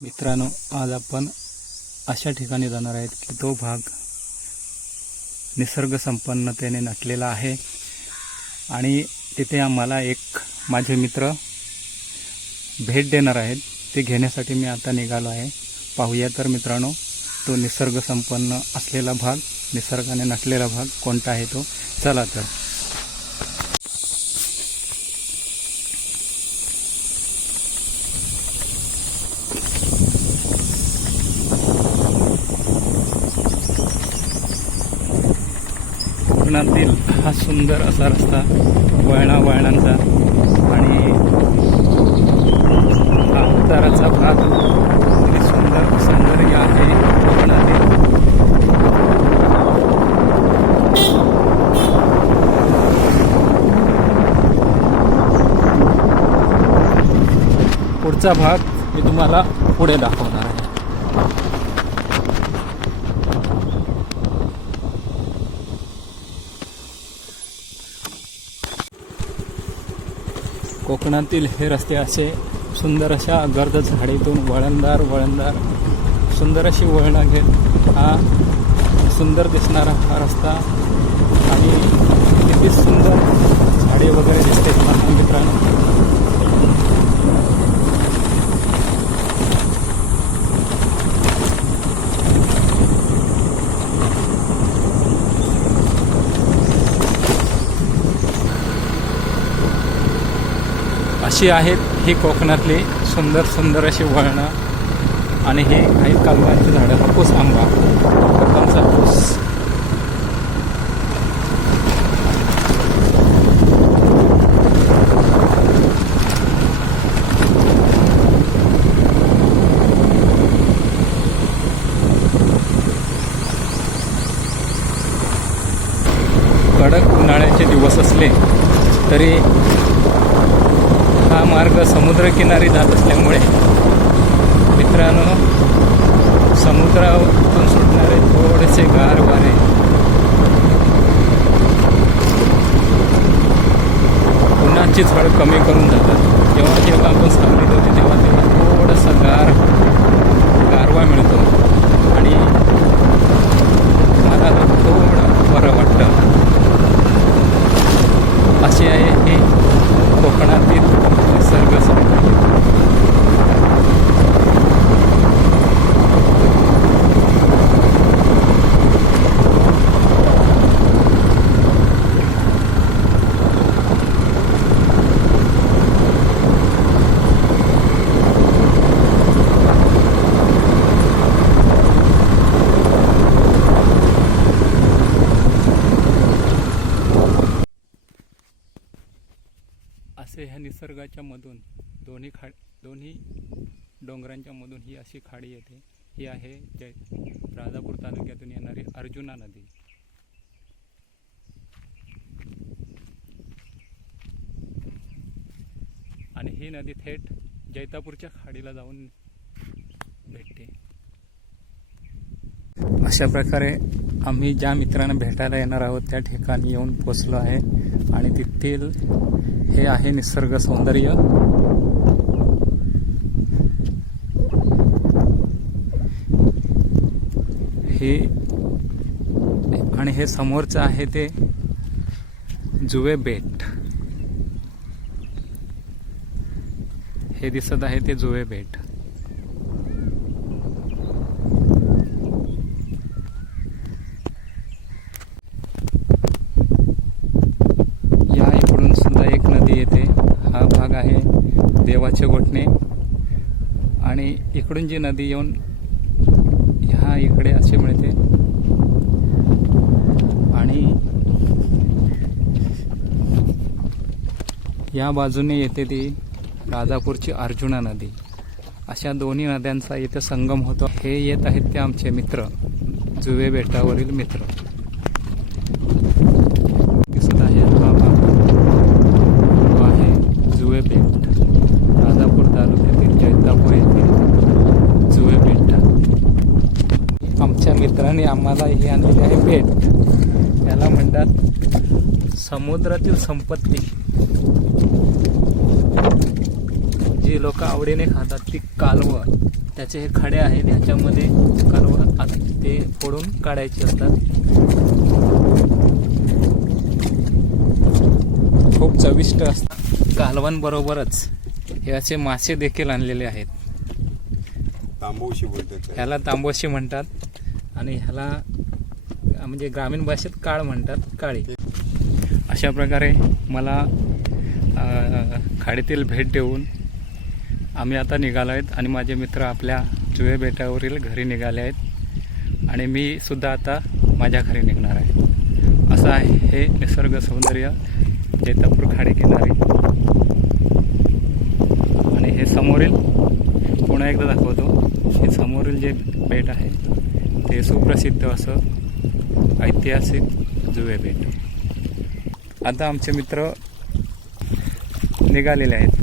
मित्रांनो, आज आपण अशा ठिकाणी जाणार आहेत की तो भाग निसर्ग संपन्नतेने नटलेला आहे आणि तिथे आम्हाला एक माझे मित्र भेट देणार आहेत. ते घेण्यासाठी मी आता निघालो आहे. पाहूया तर मित्रांनो, तो निसर्ग संपन्न असलेला भाग, निसर्गाने नटलेला भाग कोणता आहे तो. चला तर. कोकणातील हा सुंदर असा रस्ता, वळणांचा आणि हा उताराचा भाग आणि सुंदर सौंदर्य आहे कोकणातील. पुढचा भाग मी तुम्हाला पुढे दाखवणार आहे. कोकणातील हे रस्ते असे सुंदर अशा गर्द झाडीतून वळणदार सुंदर अशी वळणं घेत हा सुंदर दिसणारा हा रस्ता आणि किती सुंदर झाडे वगैरे दिसते तुम्हाला मित्रांनो. अशी आहेत ही कोकणातली सुंदर अशी वळणं आणि हे आहेत कलमांची झाडं. हापूस आंबा, कोकणचा हापूस. कडक उन्हाळ्याचे दिवस असले तरी हा मार्ग समुद्रकिनारी जात असल्यामुळे मित्रांनो, समुद्रातून सुटणारे थोडेसे गार वारे उन्हाची झळ कमी करून जातात. जेव्हा आपण सावलीत होते तेव्हा थोडासा गारवा मिळतो आणि मला थोडं बरं वाटतं. असे आहे हे कोकणातील निसर्ग सौंदर्य. असे ह्या निसर्गाच्या मधून दोन्ही डोंगरांच्या मधून ही अशी खाडी येते. ही आहे राजापूर तालुक्यातून येणारी अर्जुना नदी. आणि ही नदी थेट जैतापूरच्या खाडीला जाऊन भेटते. अशा प्रकारे आम्ही ज्या मित्रांना भेटायला येणार आहोत त्या ठिकाणी येऊन पोचलो आहे आणि तिथील हे आहे निसर्ग सौंदर्य. हे समोरचं आहे ते जुवे बेट. हे दिसत आहे ते जुवे बेट. या इकडून सुद्धा एक नदी येते. हा भाग आहे देवाचे गोठणे आणि इकडून जी नदी येऊन ह्या इकडे असे मिळते आणि या बाजूने येते ती राजापूरची अर्जुना नदी. अशा दोन्ही नद्यांचा इथे संगम होतो. हे येत आहेत ते आमचे मित्र, जुवे बेटावरील मित्र. दिसत आहे हा भाग, तो आहे जुवे बेट. राजापूर तालुक्यातील जैतापूर येथील जुवे बेट. आमच्या मित्रांनी आम्हाला हे आणलेले आहे भेट. याला म्हणतात समुद्रातील संपत्ती. जी लोक आवडीने खातात ती कालवं. त्याचे हे खडे आहेत, ह्याच्यामध्ये कालवं ते फोडून काढायचे असतात. खूप चविष्ट असतात. कालवांबरोबरच हे असे मासे देखील आणलेले आहेत. तांबोशी बोलतात, ह्याला तांबोशी म्हणतात आणि ह्याला म्हणजे ग्रामीण भाषेत काळ म्हणतात, काळी. अशा प्रकारे मला खाडीतील भेट देऊन आम्ही आता निघालो आहेत आणि माझे मित्र आपल्या जुवे बेटावरील घरी निघाले आहेत आणि मी सुद्धा आता माझ्या घरी निघणार आहे. असं आहे हे निसर्ग सौंदर्य जैतापूर खाडी किनारी. आणि हे समोरील पुन्हा एकदा दाखवतो, हे समोरील जे बेट आहे ते सुप्रसिद्ध असं ऐतिहासिक जुवे बेट. आता आमचे मित्र निघालेले आहेत.